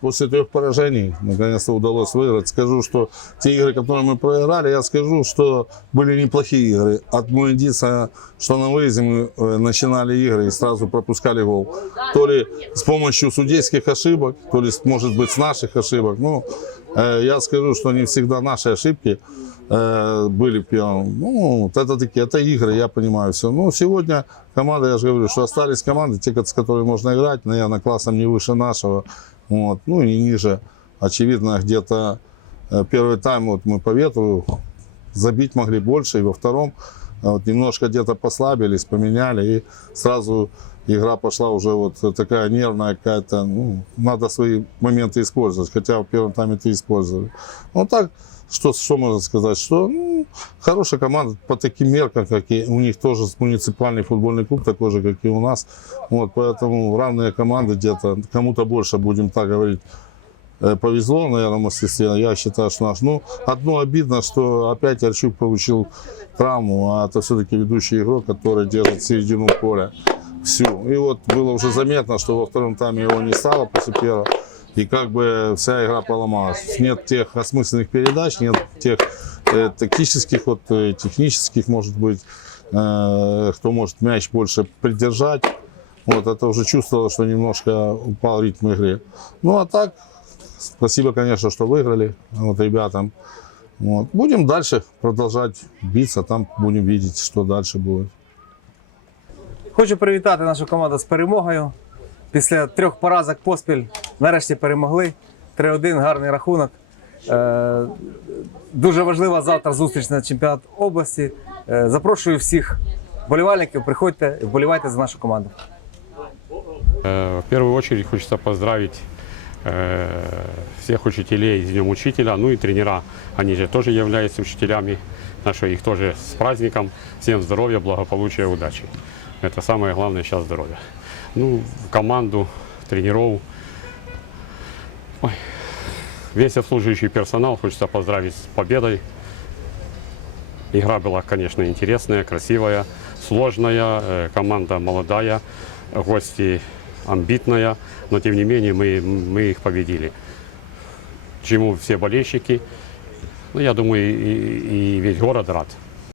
После трех поражений наконец-то удалось выиграть. Скажу, что те игры, которые мы проиграли, я скажу, что были неплохие игры. От Муэдиса, что на выезде мы э, начинали игры и сразу пропускали гол. То ли с помощью судейских ошибок, то ли, может быть, с наших ошибок. Ну, э, я скажу, что не всегда наши ошибки э, были первым. Ну, вот это такие, это игры, я понимаю все. Ну, сегодня команда, я же говорю, что остались команды, те, с которыми можно играть, наверное, классом не выше нашего. Вот, ну и ниже. Очевидно, где-то э, первый тайм вот мы по ветру забить могли больше, и во втором э, вот немножко где-то послабились, поменяли, и сразу игра пошла уже вот такая нервная какая-то, ну, надо свои моменты использовать, хотя в первом тайме ты использовали. Ну так, что, что можно сказать, что ну, хорошая команда по таким меркам, как и у них тоже муниципальный футбольный клуб, такой же, как и у нас. Вот, поэтому равные команды где-то, кому-то больше, будем так говорить, э, повезло, наверное, мастерстве. Я считаю, что наш. Ну, одно обидно, что опять Арчук получил травму, а это все-таки ведущий игрок, который держит середину поля всю. И вот было уже заметно, что во втором тайме его не стало после первого. И как бы вся игра поломалась. Нет тех осмысленных передач, нет тех э, тактических, вот, э, технических, может быть, э, кто может мяч больше придержать. Вот это уже чувствовало, что немножко упал ритм игры. Ну а так, спасибо, конечно, что выиграли вот, ребятам. Вот. Будем дальше продолжать биться, там будем видеть, что дальше будет. Хочу привітати нашу команду з перемогою. Після трьох поразок поспіль нарешті перемогли. 3-1, гарний рахунок. Е, Дуже важлива завтра зустріч на чемпіонат області. Е, Запрошую всіх вболівальників, приходьте вболівайте за нашу команду. Э, В первую очередь хочется поздравить э, всех учителей с Днем Учителя, ну и тренера. Они же тоже являются учителями, наши их тоже с праздником. Всем здоровья, благополучия, удачи. Это самое главное сейчас здоровье. Ну, команду, тренеров, ой, весь обслуживающий персонал хочется поздравить с победой. Игра была, конечно, интересная, красивая, сложная, э, команда молодая, гости амбитная, но тем не менее мы, мы их победили. Чему все болельщики, ну, я думаю, и, и весь город рад.